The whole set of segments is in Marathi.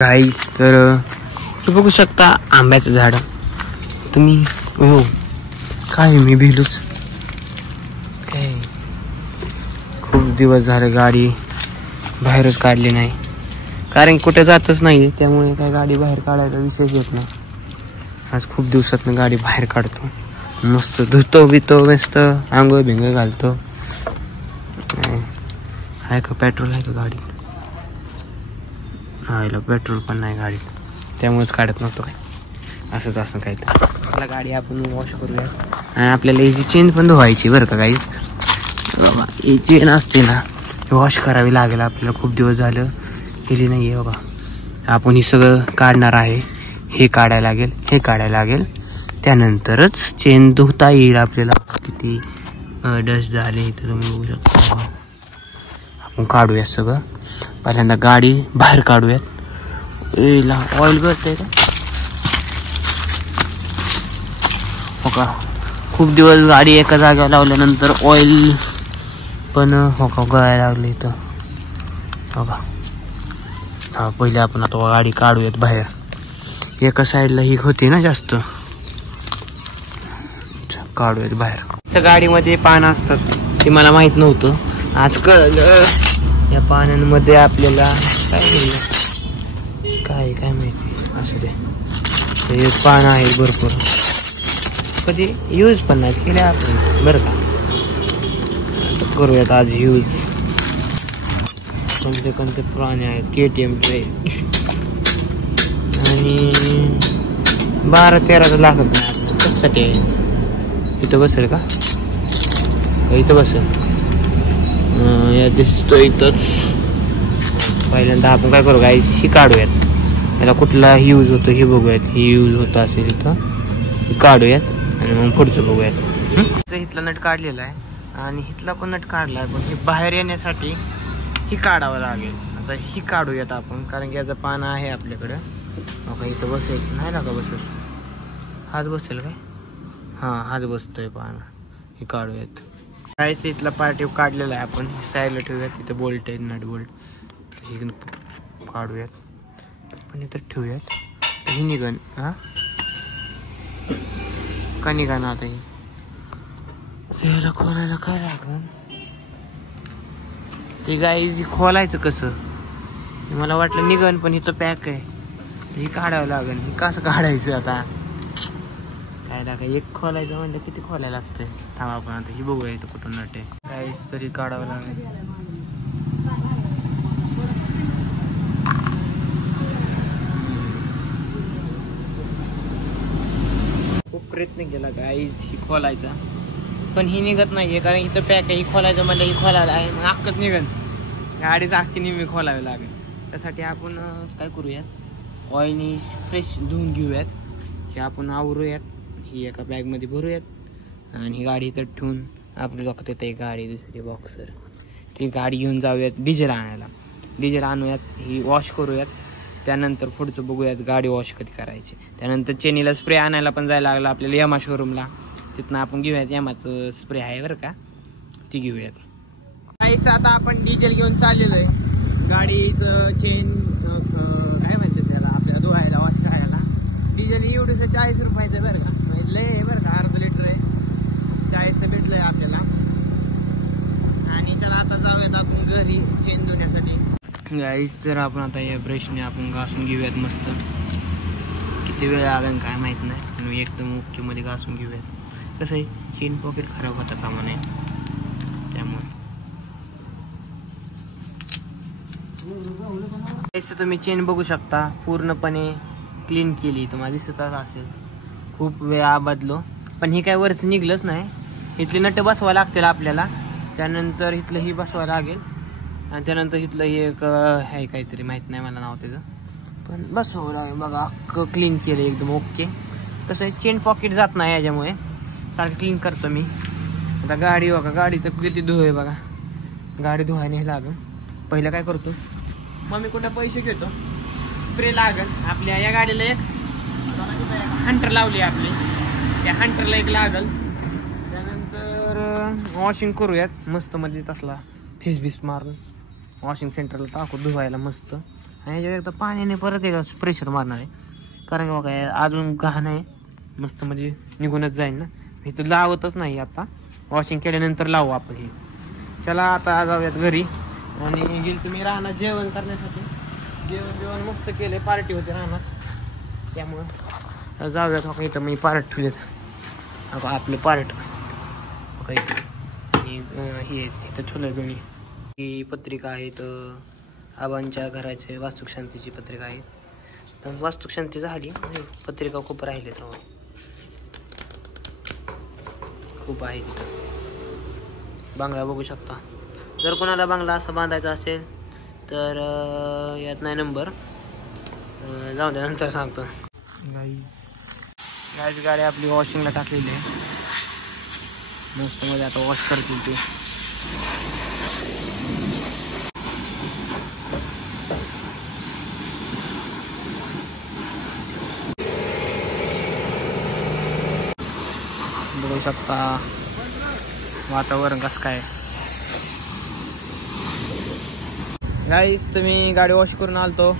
गाईस तर हे बघू शकता आंब्याचं झाड तुम्ही. हो काय मी भिलूच काय. खूप दिवस झाले गाडी बाहेरच काढली नाही, कारण कुठे जातच नाही, त्यामुळे काय गाडी बाहेर काढायचा विषयच येत नाही. आज खूप दिवसातनं गाडी बाहेर काढतो, मस्त धुतो बितो, मस्त आंघोळ भिंग घालतो. आहे का पेट्रोल आहे का गाडी? हा याला पेट्रोल पण नाही गाडीत, त्यामुळेच काढत नव्हतो काय. असंच असं काय तर मला गाडी आपण वॉश करूया. आणि आपल्याला याची चेन पण धुवायची बरं का गाईज. बाबा ही चेन असते ना, वॉश करावी लागेल आपल्याला. खूप दिवस झालं केली नाही आहे बाबा. आपण हे सगळं काढणार आहे, हे काढायला लागेल, हे काढायला लागेल, त्यानंतरच चेन धुता येईल आपल्याला. किती डस्ट झाले इथं तुम्ही बघू शकता. आपण काढूया सगळं. पहिल्यांदा गाडी बाहेर काढूयात. ऑइल गळतंय का हो का. खूप दिवस गाडी एका जागेवर लावल्यानंतर ऑइल पण हो का गळायला लागले इथं हो का. हा पहिले आपण आता गाडी काढूयात बाहेर. एका साईडला ही होती ना जास्त, काढूयात बाहेर. त्या गाडीमध्ये पानं असतात ते मला माहित नव्हतं, आज कळलं. या पानांमध्ये आपल्याला काय काय माहिती असू दे. हे पान आहे भरपूर, कधी यूज पण नाही केले आपण बरं का. आता करूयात आज यूज. कोणते कोणते प्राणी आहेत, KTM आणि 12-13 लागत नाही आपल्याला. कशासाठी आहे? इथं बसेल का? इथं बसेल या दिसतो इथंच. पहिल्यांदा आपण काय करू गाईस, ही काढूयात. याला कुठला यूज होतो हे बघूयात. ही यूज होतं असेल इथं, काढूयात आणि मग पुढचं बघूयात. इथला नट काढलेला आहे आणि इथला पण नट काढला आहे, पण हे बाहेर येण्यासाठी ही काढावं लागेल. आता ही काढूयात आपण, कारण की याचं पान आहे आपल्याकडं. का इथं बसेल नाही ना का बसेल, हात बसेल काय? हां हात बसतोय पान. ही काढूयात. काहीच इथला पार्ट काढलेला आहे आपण, साईडला ठेवूयात. तिथं बोल्ट आहे, नट बोल्ट. हे काढूयात पण इथं ठेवूयात. ही निघन हा का निघा ना आता. ही त्याला खोलायला काय लागन ते गाईज. खोलायचं कसं मला वाटलं निघन, पण इथं पॅक आहे. हे काढावं लागेल. हे कसं काढायचं आता काय लागा. एक खोलायचं म्हणजे किती खोलायला लागतंय. थांबा आपण आता ही बघूया इथं कुठून नट आहे. काहीच तरी काढावं लागेल. खूप प्रयत्न केला गाईज ही खोलायचा, पण ही निघत नाहीये, कारण इथं पॅक आहे. ही खोलायचं म्हणजे ही खोलायला आहे, मग अख्खच निघन. गाडीचं अख्खी निम्मी खोलावी लागेल. त्यासाठी आपण काय करूयात, ऑइलनी फ्रेश धुवून घेऊयात. हे आपण आवरूयात, ही एका बॅगमध्ये भरूयात आणि ही गाडी इथं ठेवून आपली लोक येते गाडी दुसरी बॉक्सर ती गाडी घेऊन जाऊयात डिझेल आणायला. डिझेल आणूयात, ही वॉश करूयात. त्यानंतर पुढचं बघूयात गाडी वॉश कधी करायची. त्यानंतर चेनीला स्प्रे आणायला पण जायला लागला आपल्याला यामा शोरूमला. तिथनं आपण घेऊयात यामाचं स्प्रे आहे बरं का, ती घेऊयात. काहीच आता आपण डिझेल घेऊन चाललेलो आहे. गाडीचं चेन काय म्हणतात त्याला आपल्याला धुवायला, वॉश करायला. डिझेल एवढंच 40 रुपयाचं बरं का, लय आहे बरं का. अर्ध लिटर आहे, 40चं भेटलं आहे आपल्याला. आणि चला आता जाऊयात आपण घरी चेन धुण्यासाठी. गाईस तर आपण आता या ब्रशने आपण घासून घेऊयात मस्त. किती वेळ लागेल काय माहीत नाही, आणि एकदम ओके मध्ये घासून घेऊयात. कसं आहे चेन पॉकेट खराब होता कामा नये, त्यामुळे. तुम्ही चेन बघू शकता पूर्णपणे क्लीन केली, तुम्हाला दिसतच असेल. खूप वेळा बदलो, पण ही काय वरच निघलंच नाही. इथली नट बसवा लागतील आपल्याला, त्यानंतर इथलं ही बसवा लागेल, आणि त्यानंतर इथलं एक आहे काहीतरी माहित नाही मला नाव त्याचं, पण बसवावं लागेल. बघा अख्खं क्लीन केलं एकदम ओके. कसं आहे चेन पॉकेट जात नाही याच्यामुळे, सारखं क्लीन करतो मी. आता गाडी बघा, गाडीचं किती धुव आहे बघा. गाडी धुवायला लागेल. पहिलं काय करतो, मम्मी कुठं पैसे घेतो, स्प्रे लागेल आपल्या या गाडीला. एक हंटर लावली आपली, त्या हंटरला एक लागल. त्यानंतर वॉशिंग करूयात मस्त मध्ये, तसला फिस बिस मारून वॉशिंग सेंटरला टाकू धुवायला मस्त. ह्याच्यावर एकदा पाण्याने परत एकदा प्रेशर मारणार आहे, कारण की काय अजून घाण आहे मस्त, म्हणजे निघूनच जाईल ना. इथं लावतच नाही आता, वॉशिंग केल्यानंतर लावू आपण हे. चला आता जाऊयात घरी. आणि गेली तुम्ही राहणार जेवण करण्यासाठी, जेवण मस्त केले, पार्टी होते राहणार, त्यामुळं जाऊयात. हो इथं मी पार्ट ठेवलेत, आपलं पार्ट आणि हे इथं ठेवलं दोन्ही. ही पत्रिका आहेत आबांच्या घराचे वास्तुशांतीची पत्रिका आहे. वास्तुशांती झाली, पत्रिका खूप राहिलेत, खूप आहे तिथं. बांगला बघू शकता. जर कोणाला बांगला असा बांधायचा असेल तर यात नाही नंबर, जाऊ द्या नंतर सांगतो. गाईज गाडी आपली वॉशिंगला टाकलेली आहे मस्त मध्ये, आता वॉश करतील ते. बघू शकता वातावरण कसं काय. गाईज तुम्ही गाडी वॉश करून आलतो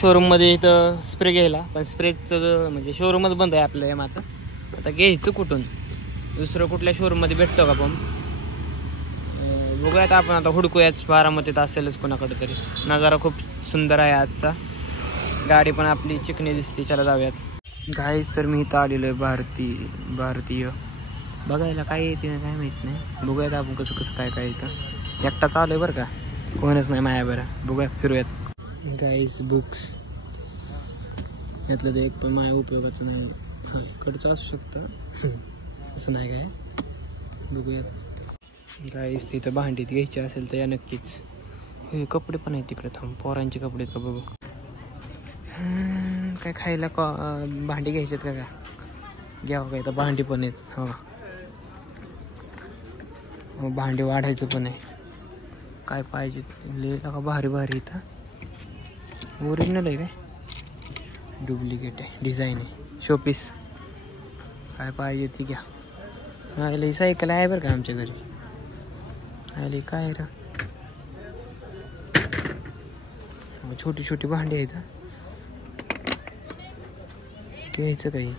शोरूम मध्ये इथं स्प्रे घ्यायला, पण स्प्रेचं म्हणजे शोरूमच बंद आहे आपलं एमाचं. आता घ्यायचं कुठून, दुसरं कुठल्या शोरूम मध्ये भेटतो का पंप, बघूयात आपण आता, हुडकूयाच. बारामतीत असेलच कोणाकडे तरी. नजारा खूप सुंदर आहे आजचा, गाडी पण आपली चिकणी दिसते. चला जाऊयात. गाईज तर मी इथं आलेलो आहे भारतीय बघायला, काय येते काय माहित नाही. बघूयात आपण कसं कसं काय काय इथं. एकटा चालू आहे बरं का, कोणच नाही माया बरं. बघूयात फिरूयात. गाईज बुक्स यातलं ते एक पण माझ्या उपयोगाचं नाही, कडचं असू शकतं असं नाही काय. बघूयात. गाईज तिथं भांडीत घ्यायची असेल तर या नक्कीच. हे कपडे पण आहेत तिकडे, थांब पोरांचे कपडे का बघू. काय खायला भांडी घ्यायची आहेत का घ्यावं काय, तर भांडी पण आहेत. हो भांडी वाढायचं पण आहे. काय पाहिजे लिहिलं का, भारी भारी. इथं ओरिजिनल आहे काय डुप्लिकेट आहे, डिझाईन आहे, शोपीस. काय पाहिजे ती घ्या. आयला ही सायकल आहे बरं का आमच्या घरी. आयला काय रा, छोटी छोटी भांडी आहेत. घ्यायचं काही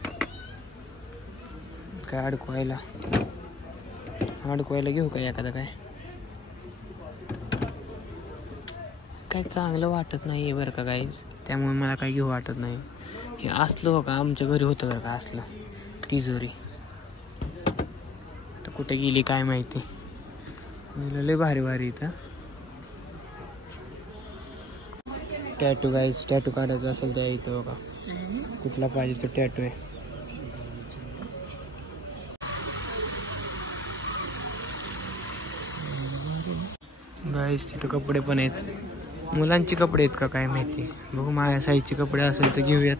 काय अडकवायला घेऊ काय एखादा. काय चांगलं वाटत नाही बरं का गाईज, त्यामुळे मला काही घेऊ वाटत नाही. हे असलं हो का आमच्या घरी होतं बरं का, असलं तिजोरी तर कुठे गेली काय माहिती. लय भारी भारी इथं. टॅटू गाईज, टॅटू काढायचा असेल तर इथं बघा, कुठला पाहिजे तो टॅटू आहे. गाईज तिथं कपडे पण आहेत, मुलांचे कपडे आहेत का काय माहिती. बघू माझ्या साईजचे कपडे असेल तर घेऊयात.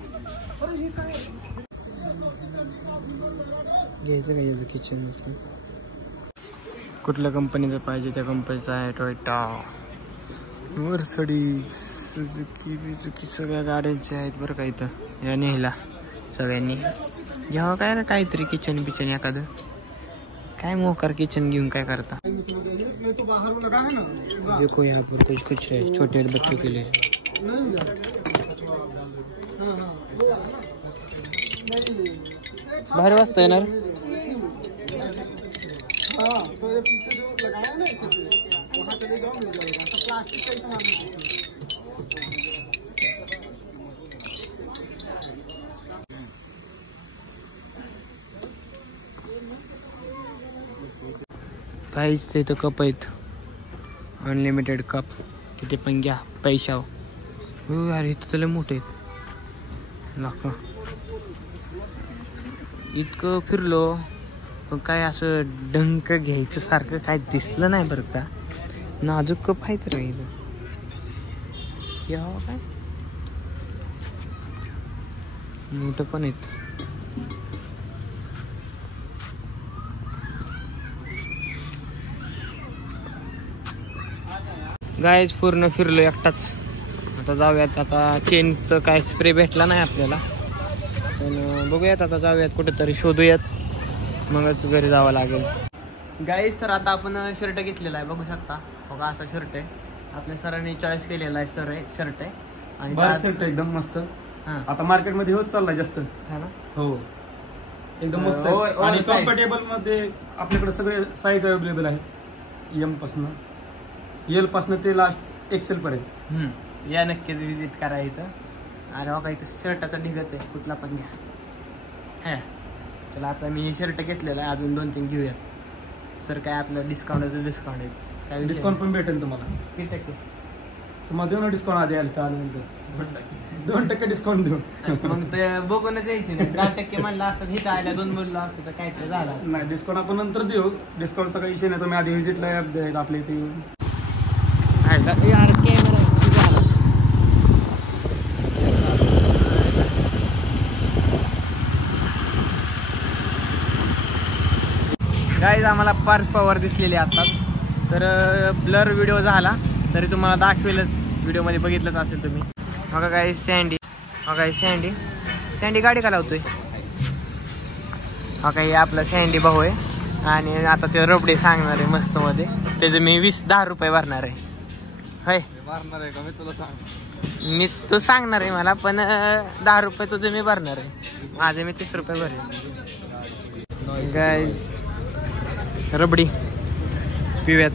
घ्यायचं का याचं किचन नसतं, कुठल्या कंपनीचं पाहिजे त्या कंपनीचं आहे. टोयोटा, मर्सिडीज, सुझुकी सगळ्या गाड्यांच्या आहेत बरं का इथं. या न्यायला सगळ्यांनी घ्यावं काय काहीतरी किचन बिचन एखादं. काय मोकार किचन घेऊन काय करता. देखो यहाँ पर कुछ है छोटे बच्चों के लिए. बाहेर वाजता येणार. काहीच ते तर कप आहेत, अनलिमिटेड कप, किती पण घ्या पैशाव. हो यार इथं तर लय मोठे आहेत लाख. इतकं फिरलो पण काय असं डंक घ्यायचं सारखं काय दिसलं नाही बरं का. नाजूक कप आहेत रे इथं. यावं काय मोठं पण आहेत. गायच पूर्ण फिरलो एकटाच. आता जाऊयात. आता चेनचं काय स्प्रे भेटला नाही आपल्याला, पण बघूयात आता जाऊयात कुठेतरी शोधूयात, मगच घरी जावं लागेल. गाईज तर आता आपण शर्ट घेतलेला आहे बघू शकता. बघा असा शर्ट आहे आपल्या सरांनी चॉईस केलेला आहे शर्ट आहे आणि बरं शर्ट एकदम मस्त. हां आता मार्केटमध्ये होत चाललाय जास्त. हा ना. हो एकदम मस्त आहे. आणि कम्फर्टेबल मध्ये आपल्याकडे सगळे साईज अवेलेबल आहे. एम पासून एल पासून ते लास्ट एक्सेल पर्यंत. या नक्कीच विजिट करा इथं. अरे बघा इथं शर्टाचा ढिगच आहे, कुठला पण घ्या. हा चला आता मी शर्ट घेतलेला आहे, अजून 2-3 घेऊयात. सर काय आपलं डिस्काउंट आहे काय डिस्काउंट पण भेटेल तुम्हाला. किती टक्के तुम्हाला देऊ ना डिस्काउंट आधी आल्यानंतर 2% डिस्काउंट देऊ. मग ते बघूनच यायची नाही. 10% म्हणलं असतं इथं आल्या 2 बोललो असतं तर काय तर झालं नाही. डिस्काउंट आपण नंतर देऊ. डिस्काउंटचा काही विषय नाही. तुम्ही आधी व्हिजिटला आपल्या इथे येऊन. गाईज आम्हाला पार्क पॉवर दिसलेली आताच. तर ब्लर व्हिडिओ झाला तरी तुम्हाला दाखवेलच, व्हिडिओमध्ये बघितलंच असेल तुम्ही. बघा काय सँडी गाडी का लावतोय. हा काही आपला सँडी भाऊ आहे आणि आता ते रबडे सांगणार आहे मस्त मध्ये. त्याचे मी 10 रुपये भरणार आहे. होय मारणार आहे का मी तुला सांग. मी तू सांगणार आहे मला, पण 10 रुपये तुझे मी भरणार आहे. माझे मी 30 रुपये भरेल. गाईज रबडी पिव्यात.